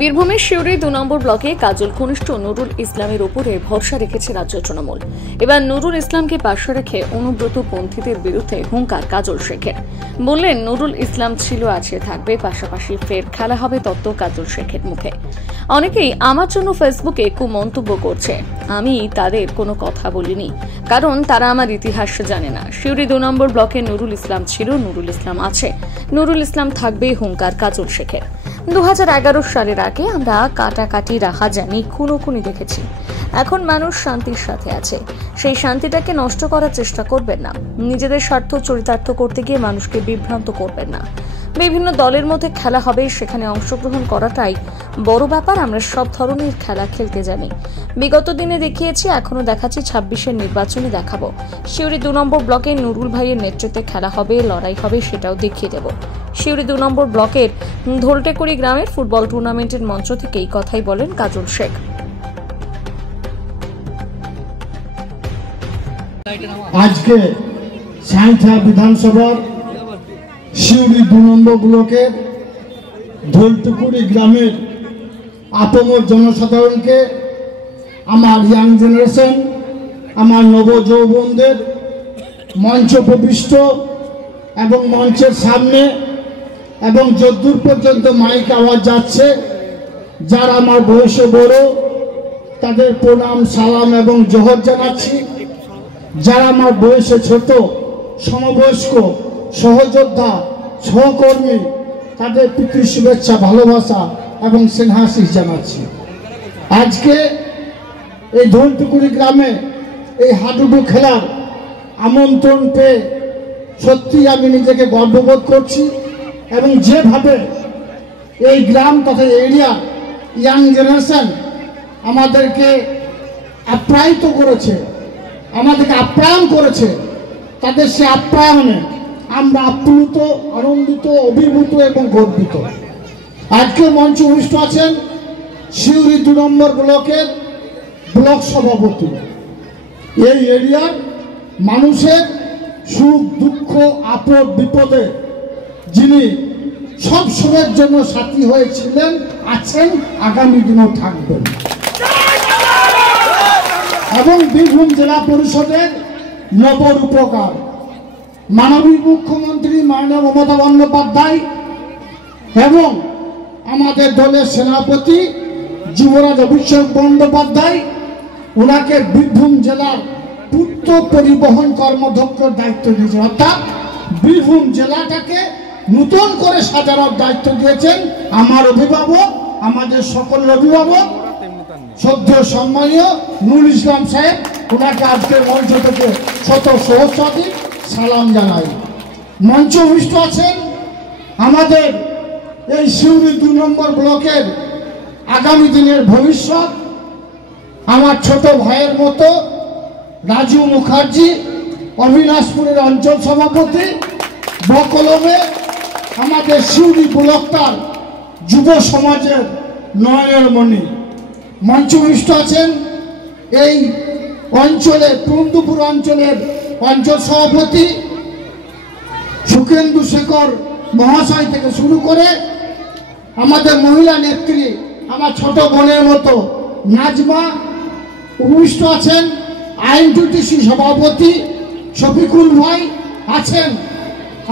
বীরভূমের শিউরি ২ নম্বর ব্লকে কাজল ঘনিষ্ঠ নুরুল ইসলামের উপরে ভরসা রেখেছে রাজ্য তৃণমূল। এবার নুরুল ইসলামকে পাশে রেখে অনুব্রত পন্থীদের বিরুদ্ধে হুঙ্কার কাজল শেখের। বললেন, নুরুল ইসলাম ছিল, আছে, থাকবে, পাশাপাশি ফের খেলা হবে তত্ত্ব কাজল শেখের মুখে। অনেকেই আমার জন্য ফেসবুকে কুমন্তব্য করছে। আমি তাদের কোনো কথা বলিনি, কারণ তারা আমার ইতিহাস জানে না। শিউরি ২ নম্বর ব্লকে নুরুল ইসলাম ছিল, নুরুল ইসলাম আছে, নুরুল ইসলাম থাকবে, হুঙ্কার কাজল শেখের। 2011 সালের আগে আমরা কাটাকাটি, রাহাজানি, খুনোখুনি দেখেছি। এখন মানুষ শান্তির সাথে আছে। সেই শান্তিটাকে নষ্ট করার চেষ্টা করবেন না। নিজেদের স্বার্থ চরিতার্থ করতে গিয়ে মানুষকে বিভ্রান্ত করবেন না। বিভিন্ন দলের মধ্যে খেলা হবে, সেখানে অংশগ্রহণ করাটাই বড় ব্যাপার। আমরা সব ধরনের খেলা খেলতে জানি। বিগত দিনে দেখিয়েছি, এখনো দেখাচ্ছি, 26-এর নির্বাচনে দেখাবো। শিউরি 2 নম্বর ব্লকে নুরুল ভাইয়ের নেতৃত্বে খেলা হবে, লড়াই হবে, সেটাও দেখিয়ে দেব। শিউরি 2 নম্বর ব্লকের ধোলটেকুড়ি গ্রামের ফুটবল টুর্নামেন্টের মঞ্চ থেকে এই কথাই বলেন কাজল শেখ। আজকে সাঁইথিয়া বিধানসভার শিউরি 2 নম্বর ব্লকের ধোলটেকুড়ি গ্রামের আপামর জনসাধারণকে, আমার ইয়াং জেনারেশন, আমার নবযৌবনদের মঞ্চ প্রবিষ্ট এবং মঞ্চের সামনে এবং যদ্দূর পর্যন্ত মাইক আওয়াজ যাচ্ছে, যারা আমার বয়সে বড় তাদের প্রণাম, সালাম এবং জোহর জানাচ্ছি। যারা আমার বয়সে ছোট, সমবয়স্ক, সহযোদ্ধা, সহকর্মী, তাদের প্রীতি, শুভেচ্ছা, ভালোবাসা এবং স্নেহাশিস জানাচ্ছি। আজকে এই ধোলটেকুড়ি গ্রামে এই হাডুডু খেলার আমন্ত্রণ পেয়ে সত্যি আমি নিজেকে গর্ববোধ করছি। এবং যেভাবে এই গ্রাম তথা এরিয়া ইয়াং জেনারেশন আমাদেরকে আপ্যায়িত করেছে, আমাদেরকে আপ্যায়ন করেছে, তাদের সে আপ্যায়নে আমরা আপ্লুত, আনন্দিত, অভিভূত এবং গর্বিত। আজকে মঞ্চে উপস্থিত আছেন শিউরি 2 নম্বর ব্লকের ব্লক সভাপতি। এই এরিয়ার মানুষের সুখ দুঃখ, আপদ বিপদে যিনি সব সময়ের জন্য সাথী হয়েছিলেন, আছেন, আগামী দিনেও থাকবেন। এবং বীরভূম জেলা পরিষদের নবরূপকার মাননীয় মুখ্যমন্ত্রী মাননীয় মমতা বন্দ্যোপাধ্যায় এবং আমাদের দলের সেনাপতি যুবরাজ অভিষেক বন্দ্যোপাধ্যায় ওনাকে বীরভূম জেলার পূর্ত পরিবহন কর্মদক্ষের দায়িত্ব দিয়েছেন। অর্থাৎ বীরভূম জেলাটাকে নতুন করে সাজানোর দায়িত্ব দিয়েছেন আমার অভিভাবক, আমাদের সকলের অভিভাবক শ্রদ্ধেয় সম্মানীয় নুরুল ইসলাম সাহেব। ওনাকে আজকের মঞ্চ থেকে শত সহস্রাধিক সালাম জানাই। মঞ্চ উপস্থিত আছেন আমাদের এই শিউরি 2 নম্বর ব্লকের আগামী দিনের ভবিষ্যৎ, আমার ছোট ভাইয়ের মতো রাজু মুখার্জি, অবিনাশপুরের অঞ্চল সভাপতি, বকলমে আমাদের শিউরি ব্লকটার যুব সমাজের নয়নের মণি। মঞ্চ উপস্থিত আছেন এই অঞ্চলের পুরন্দপুর অঞ্চলের অঞ্চল সভাপতি সুখেন্দু শেখর মহাশয় থেকে শুরু করে আমাদের মহিলা নেত্রী, আমার ছোট বোনের মতো নাজমা। উপস্থিত আছেন আইনটিটিসি সভাপতি শফিকুল ভাই, আছেন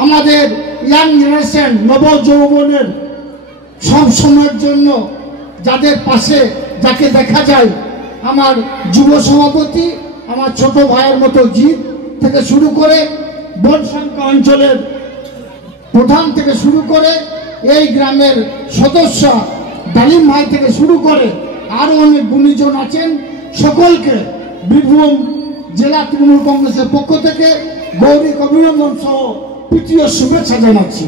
আমাদের ইয়াং জেনারেশন, নবযৌবনের সব সময়ের জন্য যাদের পাশে যাকে দেখা যায়, আমার যুব সভাপতি, আমার ছোট ভাইয়ের মতো জিৎ থেকে শুরু করে বনশঙ্কা অঞ্চলের প্রধান থেকে শুরু করে এই গ্রামের সদস্য ডালিম ভাই থেকে শুরু করে আরো অনেক গুণীজন আছেন। সকলকে বীরভূম জেলা তৃণমূল কংগ্রেসের পক্ষ থেকে গৌরী অভিনন্দন সহ প্রীতীয় শুভেচ্ছা জানাচ্ছি।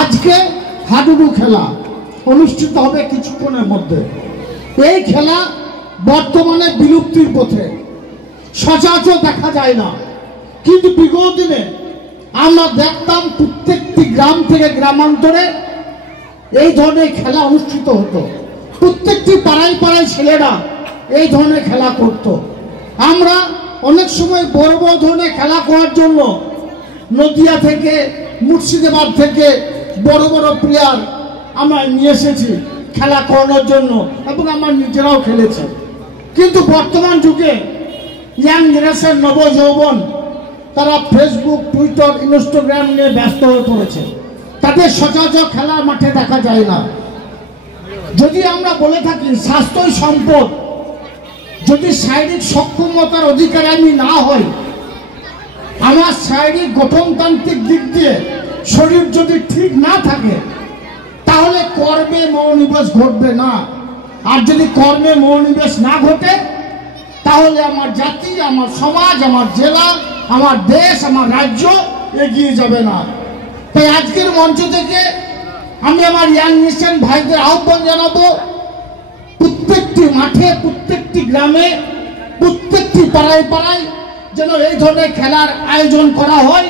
আজকে হাডুডু খেলা অনুষ্ঠিত হবে কিছুক্ষণের মধ্যে। এই খেলা বর্তমানে বিলুপ্তির পথে, সচরাচর দেখা যায় না, কিন্তু বিগত দিনে আমরা দেখতাম প্রত্যেকটি গ্রাম থেকে গ্রামান্তরে এই ধরনের খেলা অনুষ্ঠিত হতো। প্রত্যেকটি পাড়ায় পাড়ায় ছেলেরা এই ধরনের খেলা করত। আমরা অনেক সময় বড় বড় ধরনের খেলা করার জন্য নদিয়া থেকে, মুর্শিদাবাদ থেকে বড় বড় প্লেয়ার আমরা নিয়ে এসেছি, খেলা করানোর জন্য, এবং আমার নিজেরাও খেলেছি। কিন্তু বর্তমান যুগে ইয়াং জেনারেশন, নবযৌবন, তারা ফেসবুক, টুইটার, ইনস্টাগ্রাম নিয়ে ব্যস্ত হয়ে পড়েছে। তাদের সচরাচর খেলার মাঠে দেখা যায় না। যদি আমরা বলে থাকি স্বাস্থ্যই সম্পদ, যদি শারীরিক সক্ষমতার অধিকারী আমি না হই, আমার শারীরিক গঠনতান্ত্রিক দিক দিয়ে শরীর যদি ঠিক না থাকে, তাহলে কর্মে মনোনিবেশ ঘটবে না। আর যদি কর্মে মনোনিবেশ না ঘটে, তাহলে আমার জাতি, আমার সমাজ, আমার জেলা, আমার দেশ, আমার রাজ্য এগিয়ে যাবে না। তাই আজকের মঞ্চ থেকে আমি আমার ইয়াং নেশন ভাইদের আহ্বান জানাবো, প্রত্যেকটি মাঠে, প্রত্যেকটি গ্রামে, প্রত্যেকটি পাড়ায় পাড়ায় যেন এই ধরনের খেলার আয়োজন করা হয়।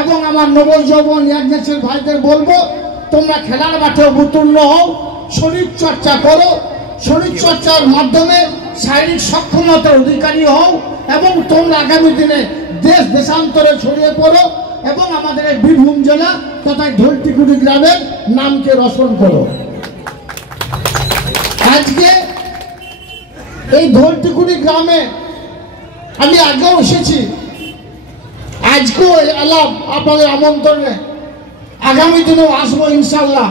এবং আমার নবযৌবন ইয়াং নেশন ভাইদের বলবো, তোমরা খেলার মাঠে অবতীর্ণ হও, শরীর চর্চা করো, শরীর চর্চার মাধ্যমে শারীরিক সক্ষমতার অধিকারী হও, এবং তোমরা আগামী দিনে দেশ দেশান্তরে ছড়িয়ে পড়ো এবং আমাদের এই বীরভূম জেলা তথা ধলটিকুড়ি গ্রামের নামকে রোশন করো। আজকে এই ধলটিকুড়ি গ্রামে আমি আগেও এসেছি, আজকেও এলাম আপনাদের আমন্ত্রণে, আগামী দিনেও আসবো ইনশাল্লাহ।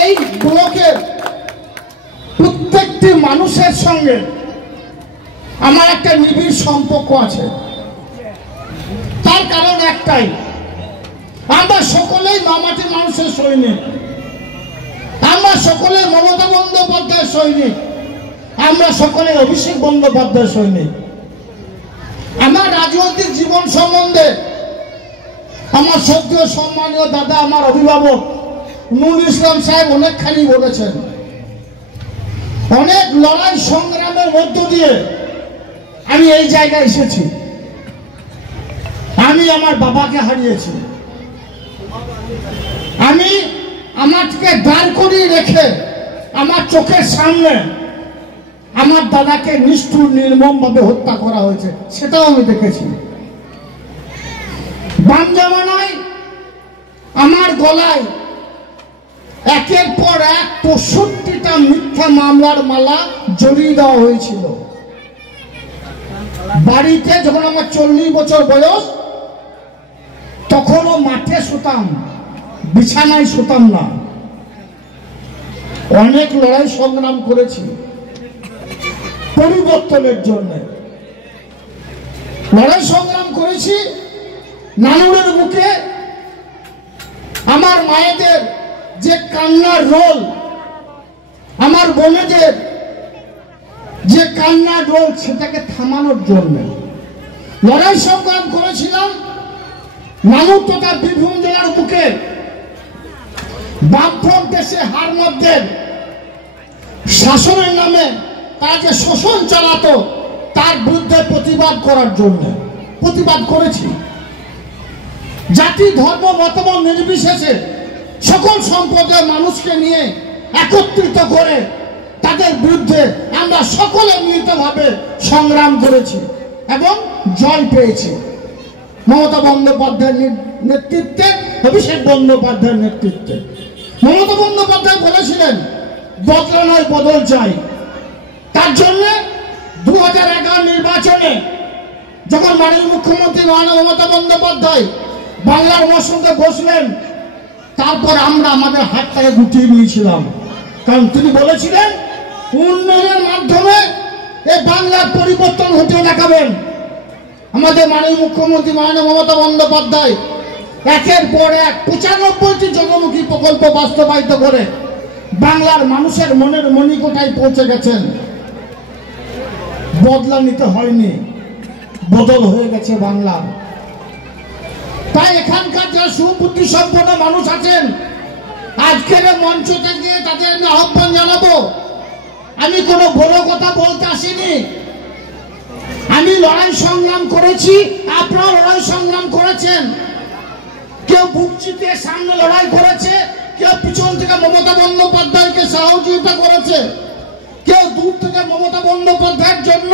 এই ব্লকের প্রত্যেকটি মানুষের সঙ্গে আমার একটা নিবিড় সম্পর্ক আছে। তার কারণ একটাই, আমরা সকলেই মামাটি মানুষের সৈনিক, আমরা সকলে মমতা বন্দ্যোপাধ্যায়ের সৈনিক, আমরা সকলে অভিষেক বন্দ্যোপাধ্যায়ের সৈনিক। আমার রাজনৈতিক জীবন সম্বন্ধে আমার শ্রদ্ধেয় সম্মানীয় দাদা, আমার অভিভাবক নুরুল ইসলাম সাহেব অনেকখানি বলেছেন। অনেক লড়াই সংগ্রামের মধ্য দিয়ে আমি এই জায়গায় এসেছি। আমি আমার বাবাকে হারিয়েছি, আমি আমাকে দাঁড় করিয়ে রেখে আমার চোখের সামনে আমার দাদাকে নিষ্ঠুর নির্মমভাবে হত্যা করা হয়েছে, সেটাও আমি দেখেছি। বাম জামানায় আমার গলায় একের পর এক ৬৫টা মিথ্যা মামলার মালা জড়িয়ে দেওয়া হয়েছিল। বাড়িতে যখন আমার ৪০ বছর বয়স, তখনও মাঠে শুতাম, বিছানায় শুতাম না। অনেক লড়াই সংগ্রাম করেছি পরিবর্তনের জন্য, লড়াই সংগ্রাম করেছি। নানুরের বুকে আমার মায়েদের যে কান্নার রোল, আমার বোনেদের যে কান্নার রোল, সেটাকে থামানোর জন্য লড়াই সংগ্রাম করেছিলাম। নানুর তথা বীরভূম জেলার বুকে বামফ্রন্ট এসে হার মধ্যে শাসনের নামে তারা যে শোষণ চালাতো, তার বিরুদ্ধে প্রতিবাদ করার জন্য প্রতিবাদ করেছি। জাতি, ধর্ম, মতামত নির্বিশেষে সকল সম্প্রদায়ের মানুষকে নিয়ে একত্রিত করে তাদের বিরুদ্ধে আমরা সকলে মিলিতভাবে সংগ্রাম করেছি এবং জয় পেয়েছি। মমতা বন্দ্যোপাধ্যায়ের নেতৃত্বে, অভিষেক বন্দ্যোপাধ্যায়ের নেতৃত্বে। মমতা বন্দ্যোপাধ্যায় বলেছিলেন বদলা নয় বদল চাই। তার জন্য ২০১১ নির্বাচনে যখন মাননীয় মুখ্যমন্ত্রী মমতা বন্দ্যোপাধ্যায় বাংলার মসনদে বসলেন, তারপর আমরা আমাদের হাতটাকে গুটিয়ে নিয়েছিলাম। কারণ তিনি বলেছিলেন উন্নয়নের মাধ্যমে এই বাংলার পরিবর্তন ঘটিয়ে দেখাবেন। আমাদের মাননীয় মুখ্যমন্ত্রী মাননীয় মমতা বন্দ্যোপাধ্যায় একের পর এক ৯৫টি জনমুখী প্রকল্প বাস্তবায়িত করে বাংলার মানুষের মনের মণিকোঠায় পৌঁছে গেছেন। বদলা নিতে হয়নি, বদল হয়ে গেছে বাংলার। তাই এখানকার যারা সুবুদ্ধি সম্পন্ন মানুষ আছেন, আজকের মঞ্চ থেকে তাদের আমি আহ্বান জানাবো। আমি কোনো বড় কথা বলতে আসিনি, আমি লড়াই সংগ্রাম করেছি, আপনারা লড়াই সংগ্রাম করেছেন। কেউ বুক চিতিয়ে সামনে লড়াই করেছে, কেউ পিছন থেকে মমতা বন্দ্যোপাধ্যায়কে সহযোগিতা করেছে, কেউ দূর থেকে মমতা বন্দ্যোপাধ্যায়ের জন্য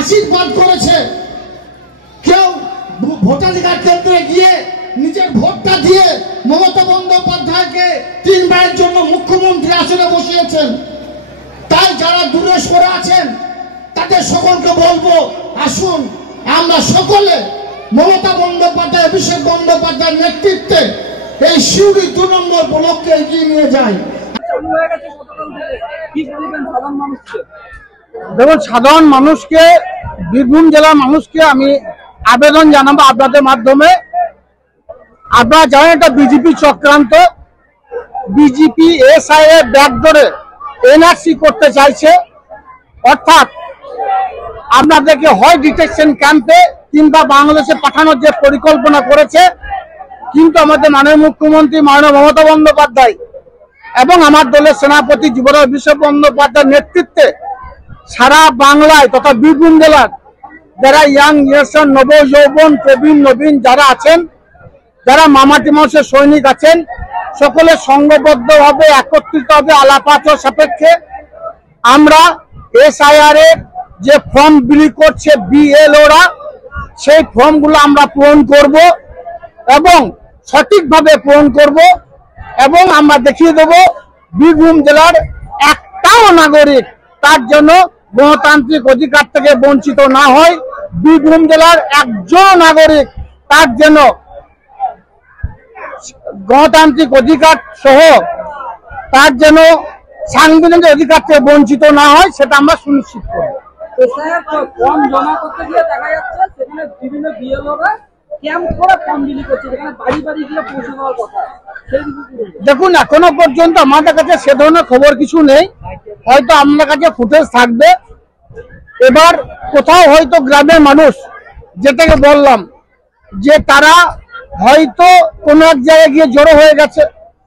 আশীর্বাদ করেছে, কেউ ভোটাধিকার কেন্দ্রে গিয়ে নিজের ভোটটা দিয়ে মমতা বন্দ্যোপাধ্যায়কে ৩বার উন্নয়নের জন্য মুখ্যমন্ত্রী আসনে বসিয়েছেন। তাই যারা দূরে সরে আছেন তাদের সকলকে বলবো, আসুন আমরা সকলে মমতা বন্দ্যোপাধ্যায়, অভিষেক বন্দ্যোপাধ্যায়ের নেতৃত্বে এই সিউড়ি 2 নম্বর ব্লককে এগিয়ে নিয়ে যাই। দেখুন, সাধারণ মানুষকে, বীরভূম জেলার মানুষকে আমি আবেদন জানাবো আপনাদের মাধ্যমে। আপনারা জানেন এটা বিজেপি চক্রান্ত। বিজেপি এসআই এর ব্যাগ ধরে এনআরসি করতে চাইছে, অর্থাৎ আপনাদেরকে হয় ডিটেকশন ক্যাম্পে কিংবা বাংলাদেশে পাঠানোর যে পরিকল্পনা করেছে। কিন্তু আমাদের মাননীয় মুখ্যমন্ত্রী মাননীয় মমতা বন্দ্যোপাধ্যায় এবং আমার দলের সেনাপতি যুবরাজ অভিষেক বন্দ্যোপাধ্যায়ের নেতৃত্বে সারা বাংলায় তথা বীরভূম জেলার যারা ইয়াং জেনারেশন, নব যৌবন, প্রবীণ নবীন যারা আছেন, যারা মামাটি মানুষের সৈনিক আছেন, সকলে সংঘবদ্ধভাবে একত্রিত হবে আলাপাত সাপেক্ষে আমরা এসআইআর এর যে ফর্ম বিলি করছে বিএলওরা, সেই ফর্মগুলো আমরা পূরণ করব এবং সঠিকভাবে পূরণ করব এবং আমরা দেখিয়ে দেব বীরভূম জেলার একটাও নাগরিক তার জন্য গণতান্ত্রিক অধিকার থেকে বঞ্চিত না হয়। বীরভূম জেলার একজন নাগরিক তার জন্য গণতান্ত্রিক অধিকার সহ তার যেন সাংবিধানিক অধিকার থেকে বঞ্চিত না হয়, সেটা আমরা সুনিশ্চিত করব। ফর্ম জমা করতে গিয়ে দেখা যাচ্ছে সেখানে বিভিন্ন বিএলওরা ক্যাম্প করে ফর্ম বিলি করছে, যেখানে বাড়ি বাড়ি গিয়ে পৌঁছে দেওয়ার কথা। দেখুন, এখনো পর্যন্ত আমাদের কাছে সে ধরনের খবর কিছু নেই। হয়তো আমাদের কাছে ফুটেজ থাকবে। এবার কোথাও হয়তো গ্রামের মানুষ, যেটাকে বললাম যে তারা হয়তো কোনো এক জায়গায় গিয়ে জড়ো হয়ে গেছে,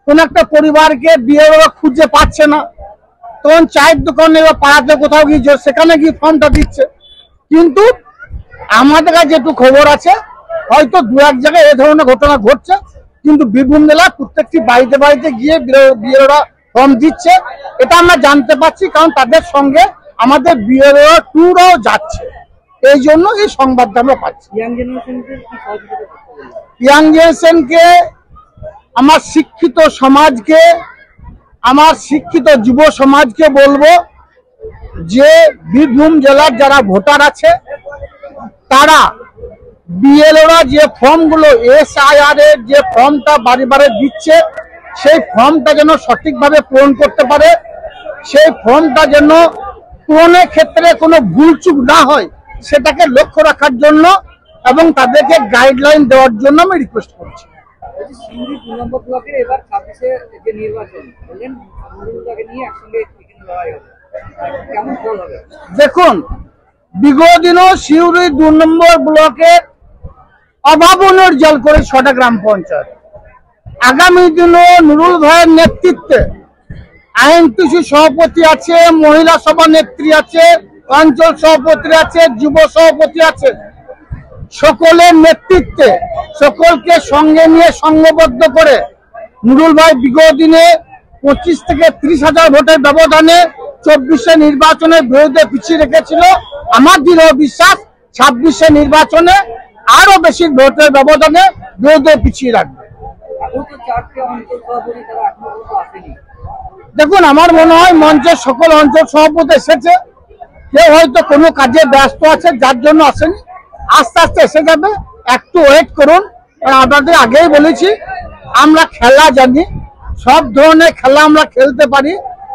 কোন একটা পরিবারকে বিএলওরা খুঁজে পাচ্ছে না, তখন চায়ের দোকানে বা পাড়াতে কোথাও গিয়ে সেখানে গিয়ে ফর্মটা দিচ্ছে। কিন্তু আমাদের কাছে যেটু খবর আছে, হয়তো 2-1 জায়গায় এ ধরনের ঘটনা ঘটছে, কিন্তু বীরভূম জেলা প্রত্যেকটি বাড়িতে বাড়িতে গিয়ে বিএলওরা ফর্ম দিচ্ছে, এটা আমরা জানতে পারছি। কারণ তাদের সঙ্গে আমাদের বিএলওরা টুরাও যাচ্ছে, এই জন্য এই সংবাদটা আমরা পাচ্ছি। ইয়াং জেনারেশনকে, আমার শিক্ষিত সমাজকে, আমার শিক্ষিত যুব সমাজকে বলবো যে বীরভূম জেলার যারা ভোটার আছে তারা বিএলওরা যে ফর্মগুলো এসআইআর এর যে ফর্মটা বাড়ি বাড়ি দিচ্ছে, সেই ফর্মটা যেন সঠিকভাবে পূরণ করতে পারে, সেই ফর্মটা যেন পূরণের ক্ষেত্রে কোনো ভুলচুক না হয় সেটাকে লক্ষ্য রাখার জন্য এবং তাদেরকে গাইডলাইন দেওয়ার জন্য আমি রিকোয়েস্ট করছি। দেখুন, বিগত দিনও সিউড়ি 2 নম্বর ব্লকের অভাবনীয় জল করে 6টা গ্রাম পঞ্চায়েত। আগামী দিনও নুরুল ভাইয়ের নেতৃত্বে আইএনটিসি সভাপতি আছে, মহিলা সভা নেত্রী আছে, অঞ্চল সভাপতি আছে, যুব সভাপতি আছে, সকলের নেতৃত্বে সকলকে সঙ্গে নিয়ে সংঘবদ্ধ করে নুরুল ভাই বিগত দিনে 25 থেকে 30,000 ভোটের ব্যবধানে 24 নির্বাচনের বিরুদ্ধে পিছিয়ে রেখেছিল। আমার দৃঢ় বিশ্বাস 26 নির্বাচনে আরো বেশি ভোটের ব্যবধানে বিরুদ্ধে পিছিয়ে রাখবে। দেখুন, আমার মনে হয় মঞ্চের সকল অঞ্চল সভাপতি এসেছে, কেউ হয়তো কোনো কাজে ব্যস্ত আছে যার জন্য আসেনি, আস্তে আস্তে এসে যাবে, একটু ওয়েট করুন। আপনাদের আগেই বলেছি আমরা খেলা জানি, সব ধরনের খেলা আমরা খেলতে পারি।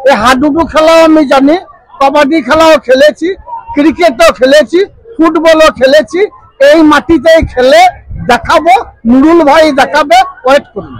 এই হাডুডু খেলাও আমি জানি, কবাডি খেলাও খেলেছি, ক্রিকেটও খেলেছি, ফুটবলও খেলেছি। এই মাটিতেই খেলে দেখাবো, নুরুল ভাই দেখাবে, ওয়েট করুন।